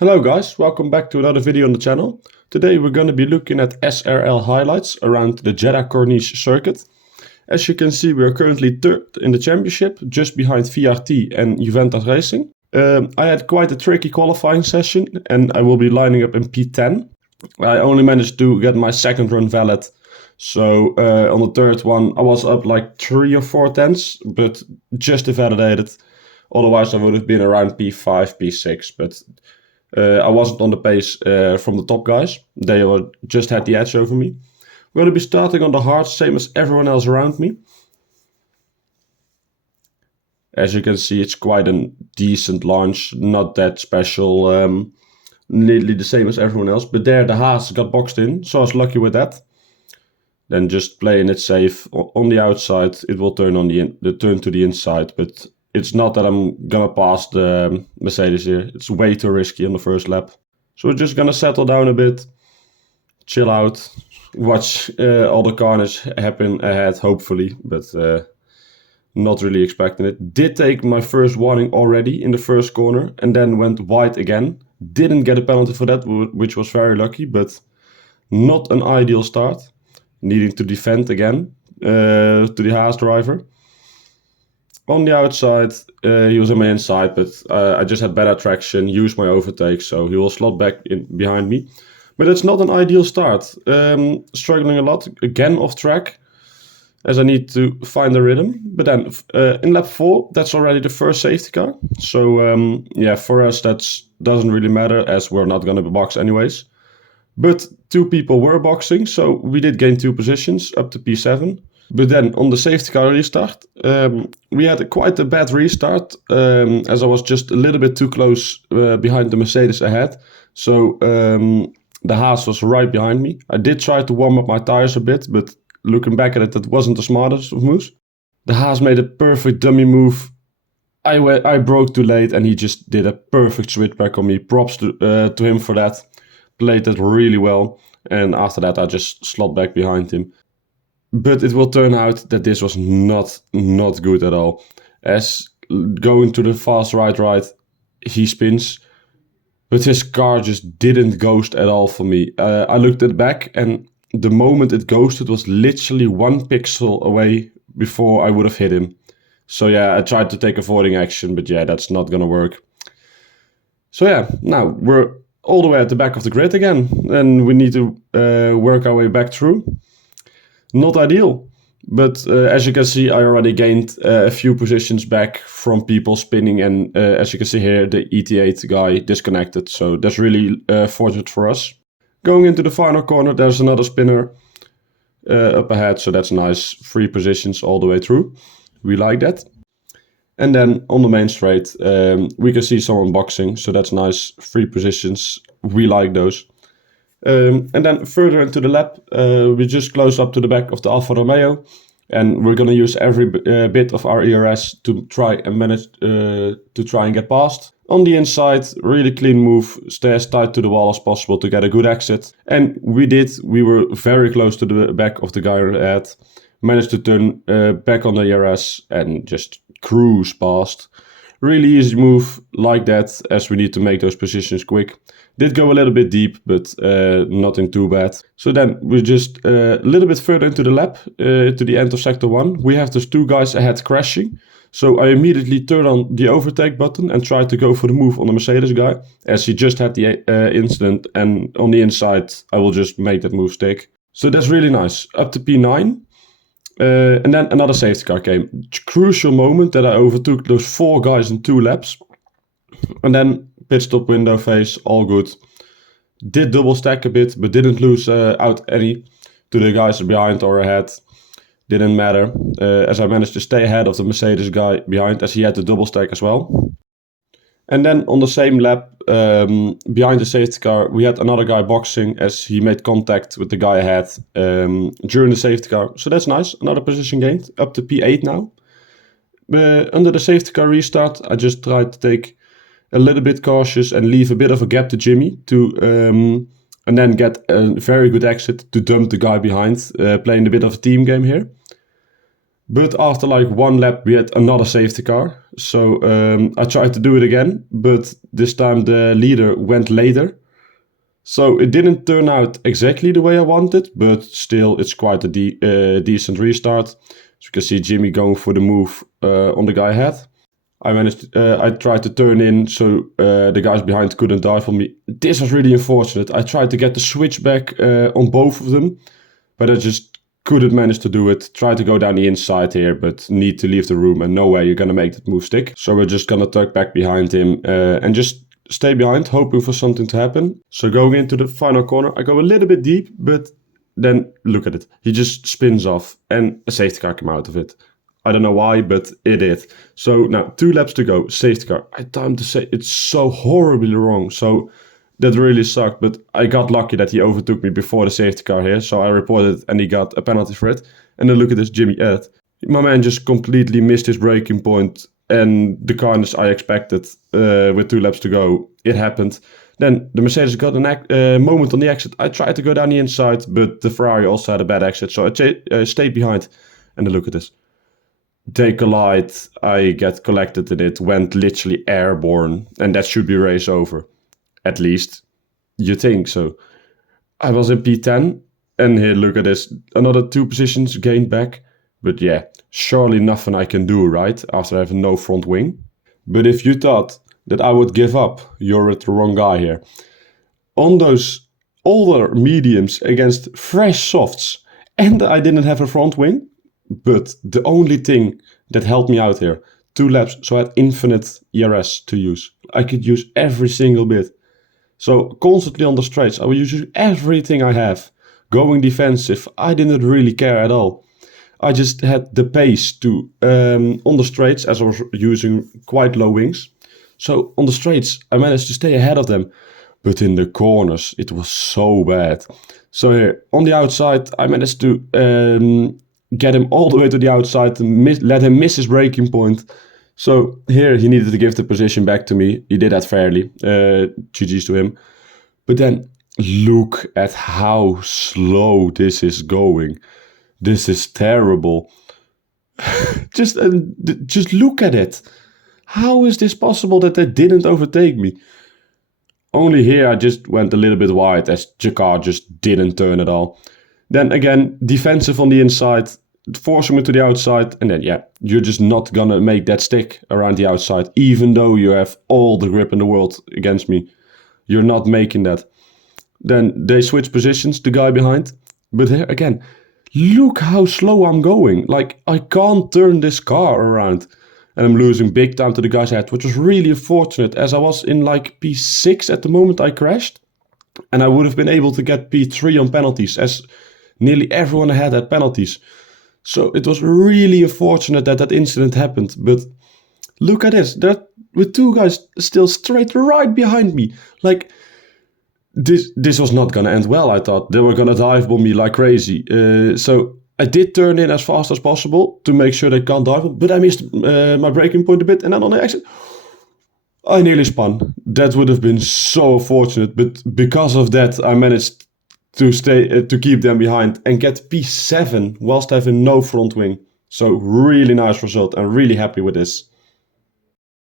Hello guys, welcome back to another video on the channel. Today we're going to be looking at SRL highlights around the Jeddah Corniche circuit. As you can see, we are currently third in the championship, just behind VRT and Juventus Racing. I had quite a tricky qualifying session and I will be lining up in P10. I only managed to get my second run valid, so on the third one I was up like 3 or 4 tenths, but just to validate it. Otherwise I would have been around P5, P6, but I wasn't on the pace from the top guys. They just had the edge over me. We're going to be starting on the hard, same as everyone else around me. As you can see, it's quite a decent launch, not that special, nearly the same as everyone else. But there the Haas got boxed in, so I was lucky with that. Then just playing it safe on the outside, it will turn on turn to the inside, but it's not that I'm gonna pass the Mercedes here. It's way too risky on the first lap. So we're just gonna settle down a bit, chill out, watch all the carnage happen ahead, hopefully, but not really expecting it. Did take my first warning already in the first corner and then went wide again. Didn't get a penalty for that, which was very lucky, but not an ideal start. Needing to defend again to the Haas driver. On the outside, he was on my inside, but I just had better traction, used my overtake, so he will slot back in behind me. But it's not an ideal start. Struggling a lot, again off track, as I need to find the rhythm. But then in lap 4, that's already the first safety car. So yeah, for us that doesn't really matter, as we're not going to box anyways. But 2 people were boxing, so we did gain 2 positions up to P7. But then on the safety car restart, we had quite a bad restart, as I was just a little bit too close behind the Mercedes ahead. So the Haas was right behind me. I did try to warm up my tires a bit, but looking back at it, that wasn't the smartest of moves. The Haas made a perfect dummy move. I broke too late and he just did a perfect switchback on me. Props to him for that. Played that really well. And after that, I just slot back behind him. But it will turn out that this was not good at all. As going to the fast right, he spins. But his car just didn't ghost at all for me. I looked at the back and the moment it ghosted was literally 1 pixel away before I would have hit him. So yeah, I tried to take avoiding action, but yeah, that's not gonna work. So yeah, now we're all the way at the back of the grid again. And we need to work our way back through. Not ideal, but as you can see, I already gained a few positions back from people spinning, and as you can see here, the ET8 guy disconnected, so that's really fortunate for us. Going into the final corner, there's another spinner up ahead, so that's nice. 3 positions all the way through. We like that. And then on the main straight, we can see someone boxing, so that's nice. 3 positions, we like those. And then further into the lap, we just close up to the back of the Alfa Romeo, and we're going to use every bit of our ERS to try and manage to try and get past. On the inside, really clean move, stay as tight to the wall as possible to get a good exit. And we did. We were very close to the back of the guy ahead. Managed to turn back on the ERS and just cruise past. Really easy move like that, as we need to make those positions quick. Did go a little bit deep, but nothing too bad. So then we're just a little bit further into the lap, to the end of sector 1. We have those 2 guys ahead crashing. So I immediately turn on the overtake button and try to go for the move on the Mercedes guy, as he just had the incident, and on the inside I will just make that move stick. So that's really nice. Up to P9. And then another safety car came. Crucial moment that I overtook those 4 guys in 2 laps. And then pit stop window face, all good. Did double stack a bit, but didn't lose out any to the guys behind or ahead. Didn't matter, as I managed to stay ahead of the Mercedes guy behind, as he had the double stack as well. And then on the same lap, behind the safety car, we had another guy boxing, as he made contact with the guy ahead during the safety car. So that's nice, another position gained, up to P8 now. Under the safety car restart, I just tried to take a little bit cautious and leave a bit of a gap to Jimmy to and then get a very good exit to dump the guy behind, playing a bit of a team game here. But after like one lap, we had another safety car. So I tried to do it again, but this time the leader went later. So it didn't turn out exactly the way I wanted, but still it's quite a decent restart. So you can see Jimmy going for the move on the guy ahead. I tried to turn in so the guys behind couldn't dive on me. This was really unfortunate. I tried to get the switchback on both of them, but I just couldn't manage to do it. Tried to go down the inside here, but need to leave the room and no way you're going to make that move stick. So we're just going to tuck back behind him and just stay behind, hoping for something to happen. So going into the final corner, I go a little bit deep, but then look at it. He just spins off and a safety car came out of it. I don't know why, but it did. So now 2 laps to go, safety car. I time to say it's so horribly wrong. So that really sucked, but I got lucky that he overtook me before the safety car here. So I reported it and he got a penalty for it. And then look at this Jimmy Ed. My man just completely missed his braking point and the carnage I expected with 2 laps to go. It happened. Then the Mercedes got a moment on the exit. I tried to go down the inside, but the Ferrari also had a bad exit. So I stayed behind. And then look at this. They collide, I get collected in it, went literally airborne, and that should be race over. At least, you think so. I was in P10, and here, look at this. Another 2 positions gained back. But yeah, surely nothing I can do, right? After having no front wing. But if you thought that I would give up, you're with the wrong guy here. On those older mediums against fresh softs, and I didn't have a front wing. But the only thing that helped me out here, 2 laps, so I had infinite ERS to use. I could use every single bit. So constantly on the straights, I was using everything I have. Going defensive, I didn't really care at all. I just had the pace to, on the straights, as I was using quite low wings. So on the straights, I managed to stay ahead of them. But in the corners, it was so bad. So here, on the outside, I managed to get him all the way to the outside and let him miss his braking point. So here he needed to give the position back to me. He did that fairly. GG's to him. But then look at how slow this is going. This is terrible. just look at it. How is this possible that they didn't overtake me? Only here I just went a little bit wide as Jakar just didn't turn at all. Then again, defensive on the inside, forcing me to the outside, and then yeah, you're just not gonna make that stick around the outside, even though you have all the grip in the world against me. You're not making that. Then they switch positions, the guy behind. But here again, look how slow I'm going. Like, I can't turn this car around. And I'm losing big time to the guys ahead, which was really unfortunate, as I was in like P6 at the moment I crashed. And I would have been able to get P3 on penalties, as nearly everyone ahead had penalties. So it was really unfortunate that that incident happened. But look at this. With 2 guys still straight right behind me. Like, this was not going to end well, I thought. They were going to dive bomb me like crazy. So I did turn in as fast as possible to make sure they can't dive bomb. But I missed my braking point a bit. And then on the exit, I nearly spun. That would have been so unfortunate. But because of that, I managed to keep them behind and get P7 whilst having no front wing. So really nice result. I'm really happy with this.